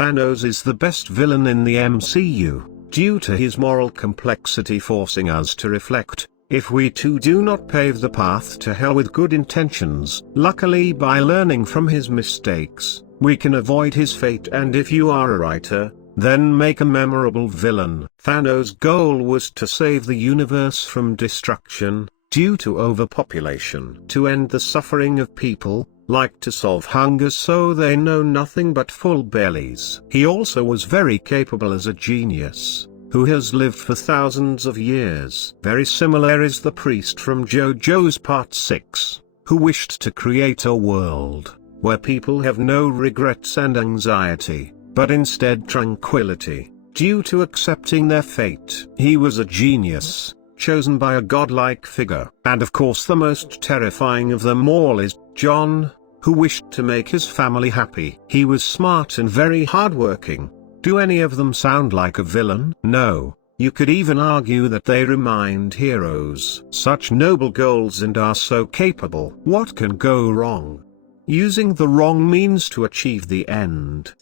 Thanos is the best villain in the MCU, due to his moral complexity forcing us to reflect. If we too do not pave the path to hell with good intentions, luckily by learning from his mistakes, we can avoid his fate. And if you are a writer, then make a memorable villain. Thanos' goal was to save the universe from destruction, due to overpopulation, to end the suffering of people, like to solve hunger so they know nothing but full bellies. He also was very capable as a genius, who has lived for thousands of years. Very similar is the priest from JoJo's Part 6, who wished to create a world where people have no regrets and anxiety, but instead tranquility, due to accepting their fate. He was a genius, chosen by a godlike figure. And of course the most terrifying of them all is John, who wished to make his family happy. He was smart and very hardworking. Do any of them sound like a villain? No. You could even argue that they remind heroes. Such noble goals and are so capable. What can go wrong? Using the wrong means to achieve the end.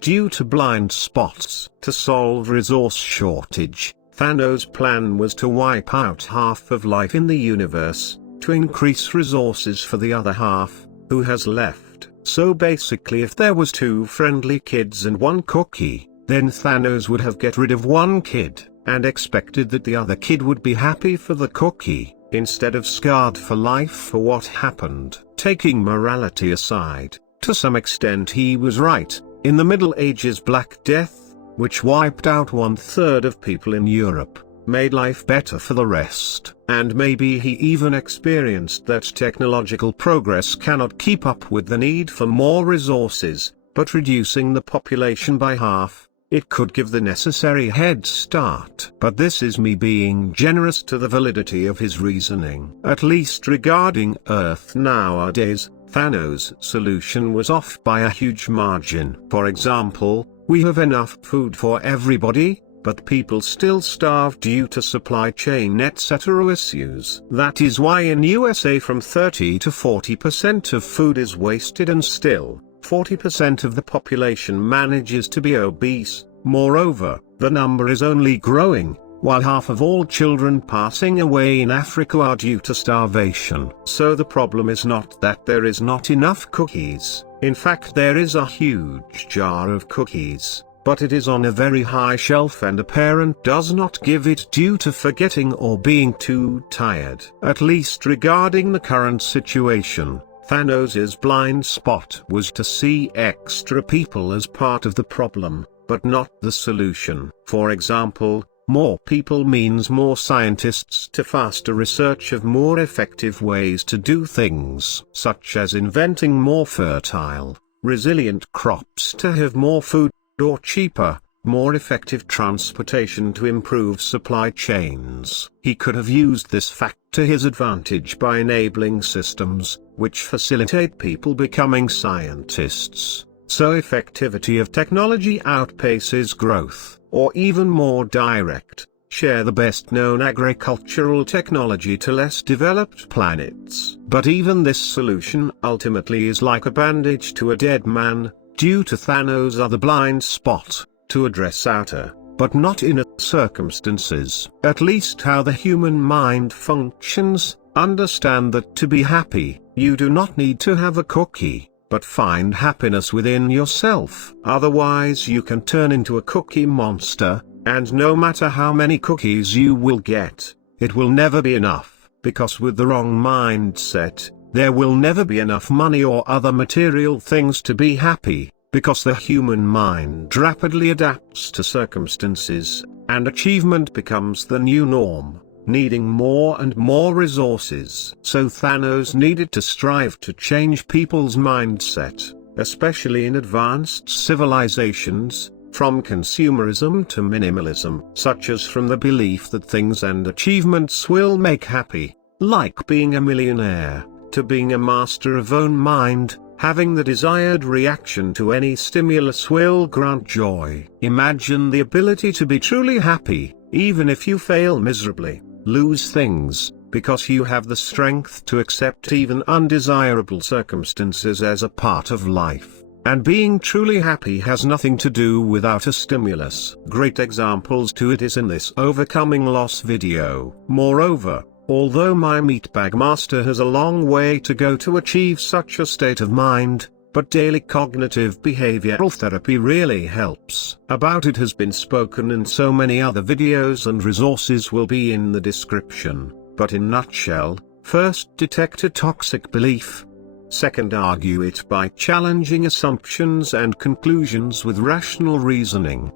Due to blind spots, to solve resource shortage, Thanos' plan was to wipe out half of life in the universe, to increase resources for the other half, who has left. So basically if there was 2 friendly kids and 1 cookie, then Thanos would have get rid of 1 kid, and expected that the other kid would be happy for the cookie, instead of scarred for life for what happened. Taking morality aside, to some extent he was right. In the Middle Ages Black Death, which wiped out 1/3 of people in Europe, made life better for the rest. And maybe he even experienced that technological progress cannot keep up with the need for more resources, but reducing the population by half, it could give the necessary head start. But this is me being generous to the validity of his reasoning. At least regarding Earth nowadays, Thanos' solution was off by a huge margin. For example, we have enough food for everybody, but people still starve due to supply chain etc. issues. That is why in USA from 30 to 40% of food is wasted and still, 40% of the population manages to be obese. Moreover, the number is only growing, while half of all children passing away in Africa are due to starvation. So the problem is not that there is not enough cookies, in fact there is a huge jar of cookies, but it is on a very high shelf and a parent does not give it due to forgetting or being too tired. At least regarding the current situation, Thanos' blind spot was to see extra people as part of the problem, but not the solution. For example, more people means more scientists to faster research of more effective ways to do things, such as inventing more fertile, resilient crops to have more food, or cheaper, more effective transportation to improve supply chains. He could have used this fact to his advantage by enabling systems, which facilitate people becoming scientists. So effectivity of technology outpaces growth, or even more direct, share the best known agricultural technology to less developed planets. But even this solution ultimately is like a bandage to a dead man, due to Thanos' other blind spot, to address outer, but not inner circumstances. At least how the human mind functions, understand that to be happy, you do not need to have a cookie, but find happiness within yourself. Otherwise you can turn into a cookie monster, and no matter how many cookies you will get, it will never be enough, because with the wrong mindset, there will never be enough money or other material things to be happy, because the human mind rapidly adapts to circumstances, and achievement becomes the new norm, needing more and more resources. So Thanos needed to strive to change people's mindset, especially in advanced civilizations, from consumerism to minimalism, such as from the belief that things and achievements will make happy, like being a millionaire, to being a master of own mind, having the desired reaction to any stimulus will grant joy. Imagine the ability to be truly happy, even if you fail miserably, lose things, because you have the strength to accept even undesirable circumstances as a part of life, And being truly happy has nothing to do without a stimulus. Great examples to it is in this overcoming loss video. Moreover, although my meatbag master has a long way to go to achieve such a state of mind, but daily cognitive behavioral therapy really helps. About it has been spoken in so many other videos, and resources will be in the description. But in nutshell, first, detect a toxic belief. Second, argue it by challenging assumptions and conclusions with rational reasoning.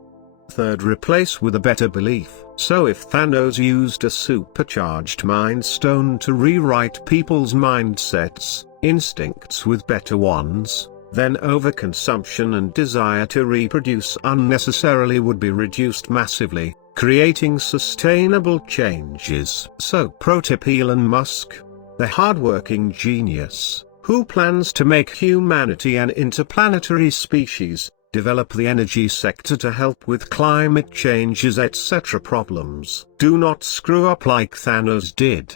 Third, replace with a better belief. So if Thanos used a supercharged Mind Stone to rewrite people's mindsets, instincts with better ones, then overconsumption and desire to reproduce unnecessarily would be reduced massively, creating sustainable changes. So pro tip: Elon Musk, the hardworking genius, who plans to make humanity an interplanetary species, develop the energy sector to help with climate changes etc. problems. Do not screw up like Thanos did.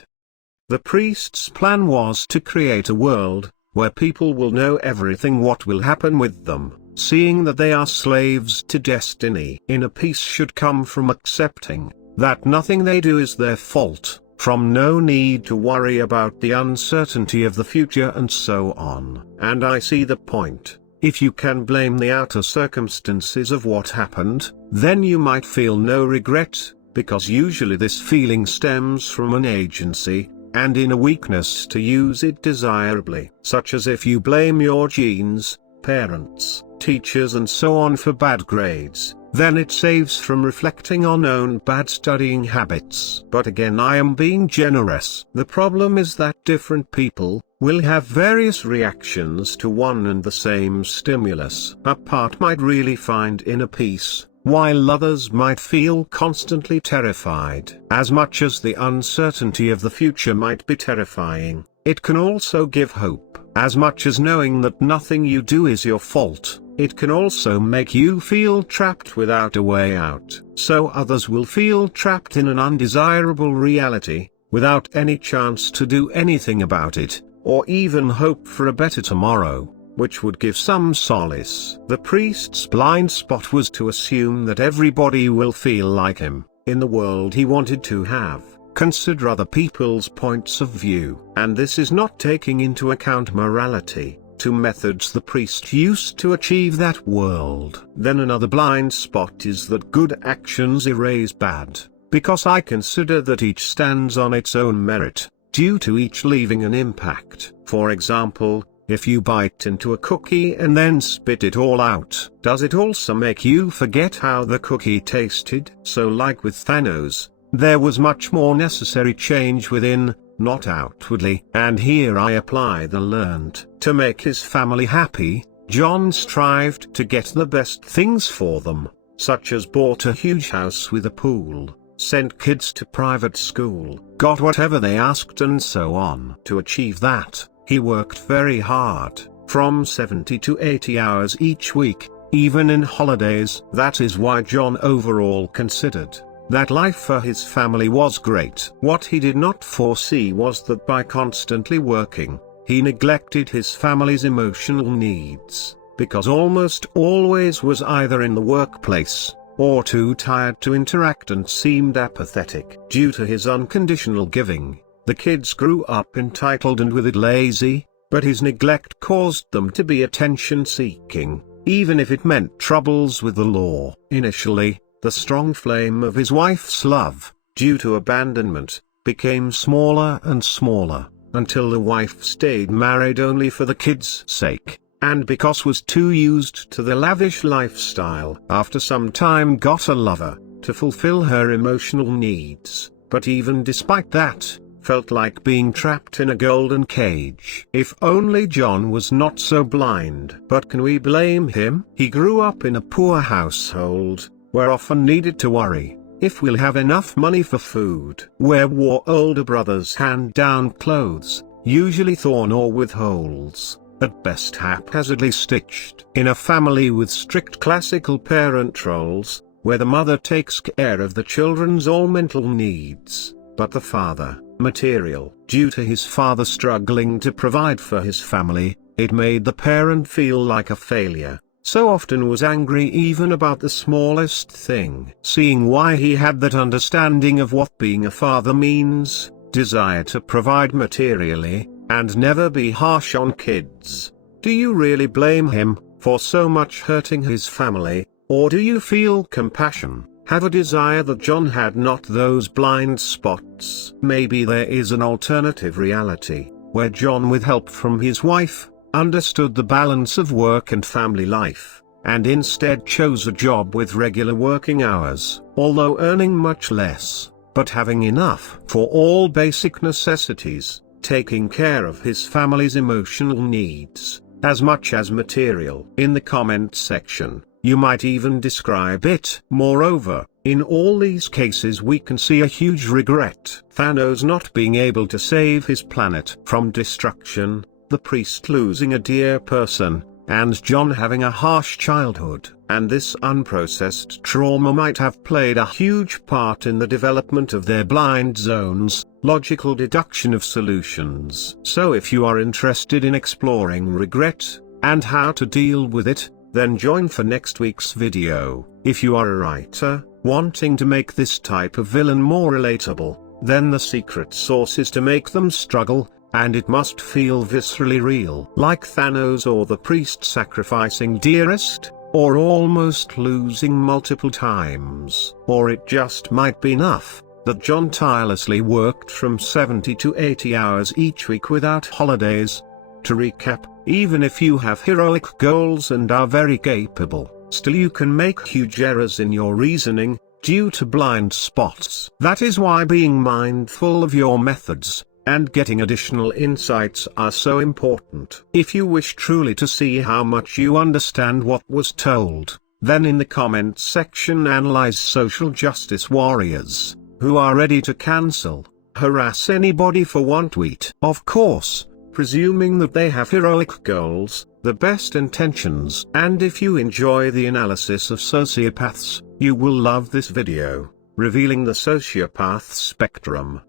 The priest's plan was to create a world where people will know everything what will happen with them, seeing that they are slaves to destiny. Inner peace should come from accepting that nothing they do is their fault, from no need to worry about the uncertainty of the future and so on. And I see the point. If you can blame the outer circumstances of what happened, then you might feel no regret, because usually this feeling stems from an agency, and in a weakness to use it desirably. Such as if you blame your genes, parents, teachers and so on for bad grades, then it saves from reflecting on own bad studying habits. But again, I am being generous. The problem is that different people will have various reactions to one and the same stimulus. A part might really find inner peace, while others might feel constantly terrified. As much as the uncertainty of the future might be terrifying, it can also give hope. As much as knowing that nothing you do is your fault, it can also make you feel trapped without a way out. So others will feel trapped in an undesirable reality, without any chance to do anything about it, or even hope for a better tomorrow, which would give some solace. The priest's blind spot was to assume that everybody will feel like him, in the world he wanted to have. Consider other people's points of view. And this is not taking into account morality, to methods the priest used to achieve that world. Then another blind spot is that good actions erase bad, because I consider that each stands on its own merit, due to each leaving an impact. For example, if you bite into a cookie and then spit it all out, does it also make you forget how the cookie tasted? So like with Thanos, there was much more necessary change within, not outwardly. And here I apply the learned. To make his family happy, John strived to get the best things for them, such as bought a huge house with a pool, sent kids to private school, got whatever they asked and so on. To achieve that, he worked very hard, from 70 to 80 hours each week, even in holidays. That is why John overall considered that life for his family was great. What he did not foresee was that by constantly working, he neglected his family's emotional needs, because almost always was either in the workplace, or too tired to interact and seemed apathetic. Due to his unconditional giving, the kids grew up entitled and with it lazy, but his neglect caused them to be attention-seeking, even if it meant troubles with the law. Initially, the strong flame of his wife's love, due to abandonment, became smaller and smaller, until the wife stayed married only for the kids' sake, and because was too used to the lavish lifestyle. After some time got a lover, to fulfill her emotional needs, but even despite that, felt like being trapped in a golden cage. If only John was not so blind. But can we blame him? He grew up in a poor household, where often needed to worry if we'll have enough money for food, where wore older brothers hand down clothes, usually torn or with holes, at best haphazardly stitched. In a family with strict classical parent roles, where the mother takes care of the children's all mental needs, but the father, material. Due to his father struggling to provide for his family, it made the parent feel like a failure, so often was angry even about the smallest thing. Seeing why he had that understanding of what being a father means, desire to provide materially, and never be harsh on kids. Do you really blame him for so much hurting his family, or do you feel compassion? Have a desire that John had, not those blind spots? Maybe there is an alternative reality, where John, with help from his wife, understood the balance of work and family life, and instead chose a job with regular working hours, although earning much less, but having enough for all basic necessities, taking care of his family's emotional needs, as much as material. In the comment section, you might even describe it. Moreover, in all these cases we can see a huge regret. Thanos not being able to save his planet from destruction, the priest losing a dear person, and John having a harsh childhood, and this unprocessed trauma might have played a huge part in the development of their blind zones, logical deduction of solutions. So if you are interested in exploring regret, and how to deal with it, then join for next week's video. If you are a writer, wanting to make this type of villain more relatable, then the secret sauce is to make them struggle, and it must feel viscerally real. Like Thanos or the priest sacrificing dearest, or almost losing multiple times. Or it just might be enough that John tirelessly worked from 70 to 80 hours each week without holidays. To recap, even if you have heroic goals and are very capable, still you can make huge errors in your reasoning, due to blind spots. That is why being mindful of your methods, and getting additional insights are so important. If you wish truly to see how much you understand what was told, then in the comments section analyze social justice warriors, who are ready to cancel, harass anybody for one tweet. Of course, presuming that they have heroic goals, the best intentions. And if you enjoy the analysis of sociopaths, you will love this video, revealing the sociopath spectrum.